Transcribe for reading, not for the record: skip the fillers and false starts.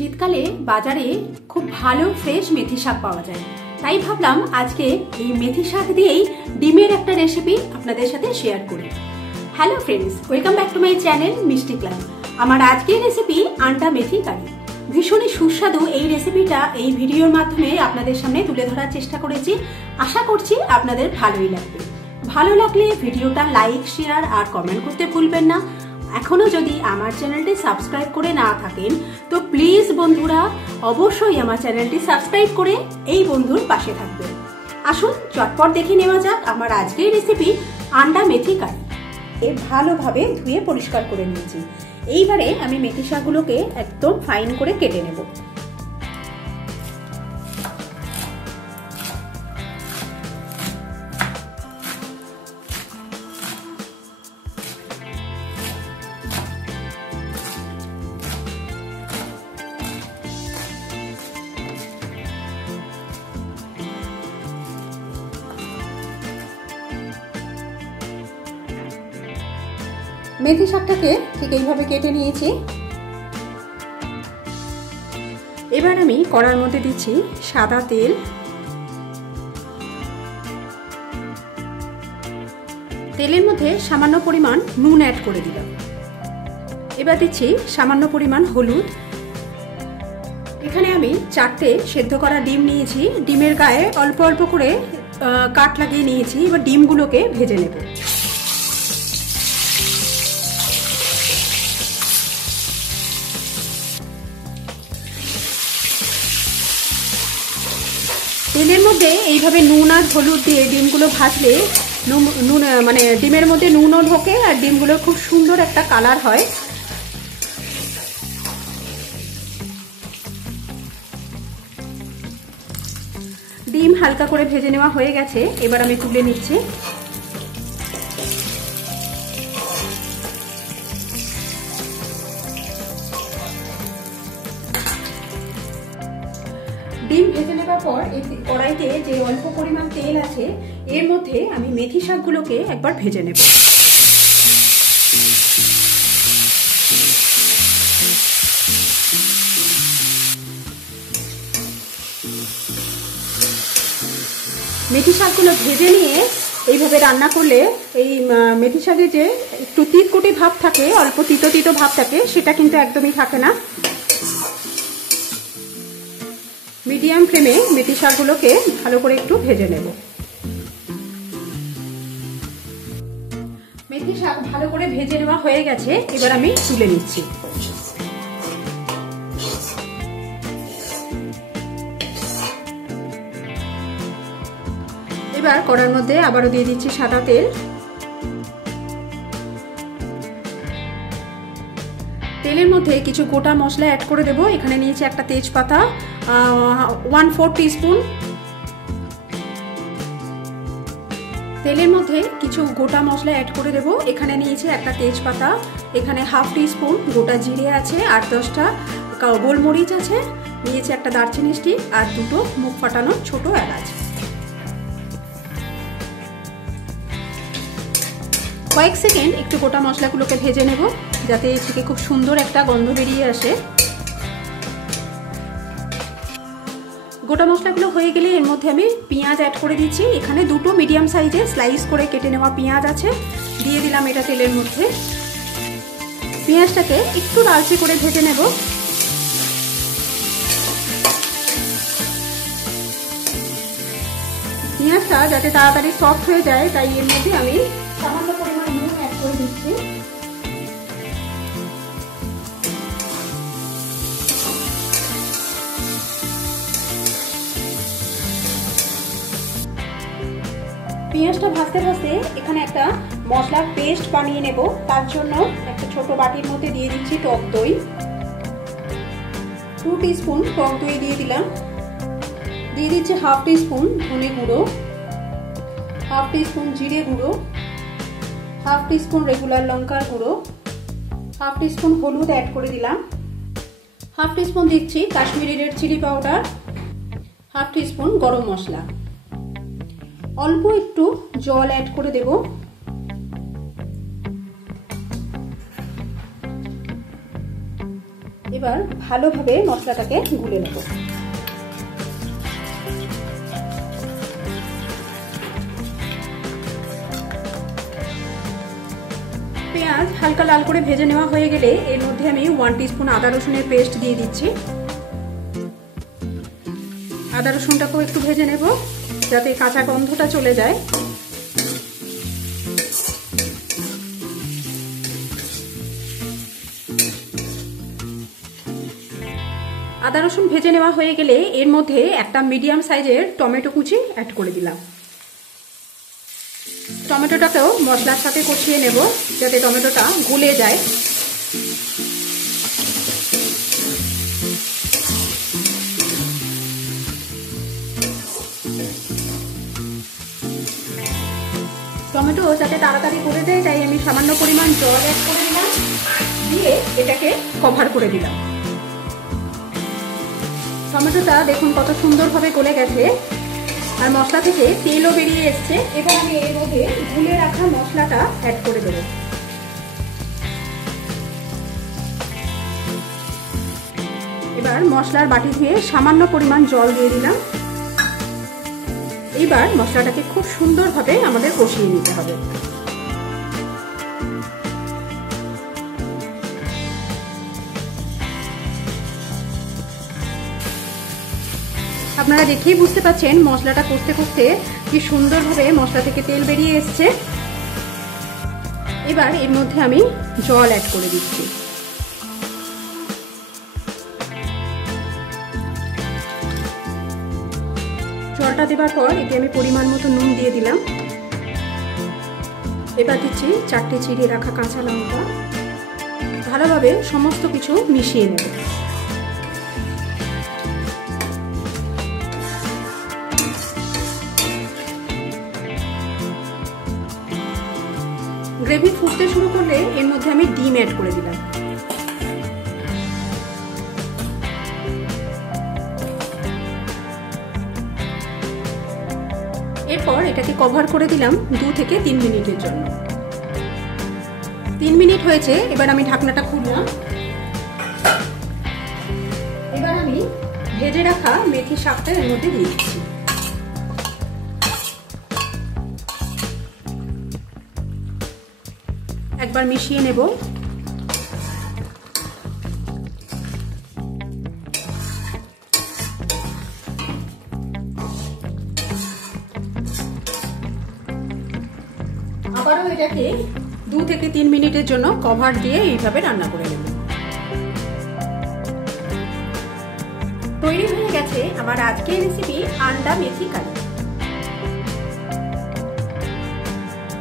শীতকালে বাজারে খুব ভালো ফ্রেশ মেথি শাক পাওয়া যায়, তাই ভাবলাম আজকে এই মেথি শাক দিয়েই ডিমের একটা রেসিপি আপনাদের সাথে শেয়ার করি। Hello friends, welcome back to my channel মিষ্টি ক্লাব। আমার আজকের রেসিপি আন্ডা মেথি কারি। ভীষণই সুস্বাদু এই রেসিপিটা এই ভিডিওর মাধ্যমে আপনাদের সামনে তুলে ধরার চেষ্টা করেছি। আশা করছি আপনাদের ভালোই লাগবে। ভালো লাগলে ভিডিওটা লাইক, শেয়ার আর কমেন্ট করতে ভুলবেন না। এখনো যদি আমার চ্যানেলটি সাবস্ক্রাইব করে না থাকেন তো প্লিজ বন্ধুরা অবশ্যই আমার চ্যানেলটি সাবস্ক্রাইব করে এই বন্ধুর পাশে থাকবেন। আসুন চটপট দেখে নেওয়া যাক আমার আজকের রেসিপি আন্ডা মেথি কারি। ভালোভাবে ধুয়ে পরিষ্কার করে নিয়েছি। এইবারে আমি মেথি শাকগুলোকে একদম ফাইন করে কেটে নেব। মেথি শাকটাকে ঠিক এইভাবে কেটে নিয়েছি। এবার আমি কড়ার মধ্যে দিচ্ছি সাদা তেল। তেলের মধ্যে সামান্য পরিমাণ নুন অ্যাড করে দিলাম। এবার দিচ্ছি সামান্য পরিমাণ হলুদ। এখানে আমি 4টে সেদ্ধ করা ডিম নিয়েছি। ডিমের গায়ে অল্প অল্প করে কাট লাগিয়ে নিয়েছি। এবার ডিমগুলোকে ভেজে নেব। তেলের মধ্যে এইভাবে নুন আর হলুদ দিয়ে ডিমগুলো ভাজলে নুন মানে ডিমের মধ্যে নুনও ঢোকে আর ডিমগুলোর খুব সুন্দর একটা কালার হয়। ডিম হালকা করে ভেজে নেওয়া হয়ে গেছে। এবার আমি তুলে নিচ্ছি। ডিম ভেজে নেওয়ার পর এই কড়াইতে যে অল্প পরিমাণ তেল আছে এর মধ্যে আমি মেথি শাকগুলোকে একবার ভেজে নেব। মেথি শাকগুলো ভেজে নিয়ে এইভাবে রান্না করলে এই মেথি শাকে যে একটু তিতকুটি ভাব থাকে, অল্প তিতো তিতো ভাব থাকে, সেটা কিন্তু একদমই থাকে না। মিডিয়াম ফ্লেমে মেথি শাকগুলোকে ভালো করে একটু ভেজে নেব। মেথি শাক ভালো করে ভেজে নেওয়া হয়ে গেছে। এবার আমি তুলে নিচ্ছি। এবার কড়ার মধ্যে আবারও দিয়ে দিচ্ছি সাদা তেল। তেলের মধ্যে কিছু গোটা মশলা অ্যাড করে দেব। এখানে নিয়েছি একটা তেজপাতা, 1/4 টিস্পুন। তেলের মধ্যে কিছু গোটা মশলা অ্যাড করে দেব। এখানে নিয়েছি একটা তেজপাতা, এখানে 1/2 টিস্পুন গোটা জিরে আছে, 8-10টা গোলমরিচ আছে, নিয়েছি একটা দারচিনি স্টিক আর 2টো মুখ ফাটানো ছোট এলাচ। কয়েক সেকেন্ড একটু গোটা মশলাগুলোকে ভেজে নেব যাতে থেকে খুব সুন্দর একটা গন্ধ বেরিয়ে আসে। গোটা মশলাগুলো হয়ে গেলে এর মধ্যে আমি পেঁয়াজ অ্যাড করে দিচ্ছি। এখানে 2টো মিডিয়াম সাইজে স্লাইস করে কেটে নেওয়া পেঁয়াজ আছে, দিয়ে দিলাম এটা তেলের মধ্যে। পেঁয়াজটাকে একটু লালচে করে ভেজে নেব। পেঁয়াজটা যাতে তাড়াতাড়ি সফট হয়ে যায় তাই এর মধ্যে আমি সামান্য পরিমাণ নুন অ্যাড করে দিচ্ছি। পেঁয়াজটা ভাজতে ভাজতে এখানে একটা মশলার পেস্ট বানিয়ে নেব। তার জন্য একটা ছোট বাটির মধ্যে দিয়ে দিচ্ছি টক দই। 2 টিস্পুন টক দই দিয়ে দিলাম। দিয়ে দিচ্ছি 1/2 টিস্পুন ধনে গুঁড়ো, 1/2 টিস্পুন জিরে গুঁড়ো, 1/2 টিস্পুন রেগুলার লঙ্কার গুঁড়ো, 1/2 টিস্পুন হলুদ অ্যাড করে দিলাম। 1/2 টিস্পুন দিচ্ছি Kashmiri red chilli powder, 1/2 teaspoon garam masala. অল্প একটু জল অ্যাড করে দেব। এবার ভালোভাবে মশলাটাকে গুলে নেব। পেঁয়াজ হালকা লাল করে ভেজে নেওয়া হয়ে গেলে এর মধ্যে আমি 1 টিস্পুন আদা রসুনের পেস্ট দিয়ে দিচ্ছি। আদা রসুনটাকেও একটু ভেজে নেব যাতে কাঁচা গন্ধটা চলে যায়। আদা রসুন ভেজে নেওয়া হয়ে গেলে এর মধ্যে একটা মিডিয়াম সাইজের টমেটো কুচি অ্যাড করে দিলাম। টমেটোটাকেও মশলার সাথে কষিয়ে নেব যাতে টমেটোটা গলে যায়। টমেটো যাতে তাড়াতাড়ি গলে যায় তাই আমি সামান্য পরিমাণ জল অ্যাড করে দিলাম, দিয়ে এটাকে কভার করে দিলাম। টমেটোটা দেখুন কত সুন্দরভাবে গলে গেছে আর মশলা থেকে তেলও বেরিয়ে এসছে। এবার আমি এর মধ্যে গুলে রাখা মশলাটা অ্যাড করে দেব। এবার মশলার বাটি ধুয়ে সামান্য পরিমাণ জল দিয়ে দিলাম। এবার মশলাটাকে খুব সুন্দরভাবে আমাদের কষিয়ে নিতে হবে। আপনারা দেখেই বুঝতে পাচ্ছেন মশলাটা কষতে কষতে কি সুন্দরভাবে মশলা থেকে তেল বেরিয়ে এসছে। এবার এর মধ্যে আমি জল অ্যাড করে দিচ্ছি। জলটা দেওয়ার পর এতে আমি পরিমাণ মতো নুন দিয়ে দিলাম। এবার দিচ্ছি 4টে চিড়ে রাখা কাঁচা লঙ্কা। ভালোভাবে সমস্ত কিছু মিশিয়ে নেব। গ্রেভি ফুটতে শুরু করলে এর মধ্যে আমি ডিম অ্যাড করে দিলাম। এরপর এটাকে কভার করে দিলাম 2 থেকে 3 মিনিটের জন্য। 3 মিনিট হয়েছে, এবার আমি ঢাকনাটা খুললাম। এবার আমি ভেজে রাখা মেথি শাকটা এর মধ্যে দিয়ে দিচ্ছি। একবার মিশিয়ে নেব। আবারও এটাকে 2 থেকে 3 মিনিটের জন্য কভার দিয়ে এইভাবে রান্না করে নেব। তৈরি হয়ে গেছে আমার আজকের রেসিপি আন্ডা মেথি কারি।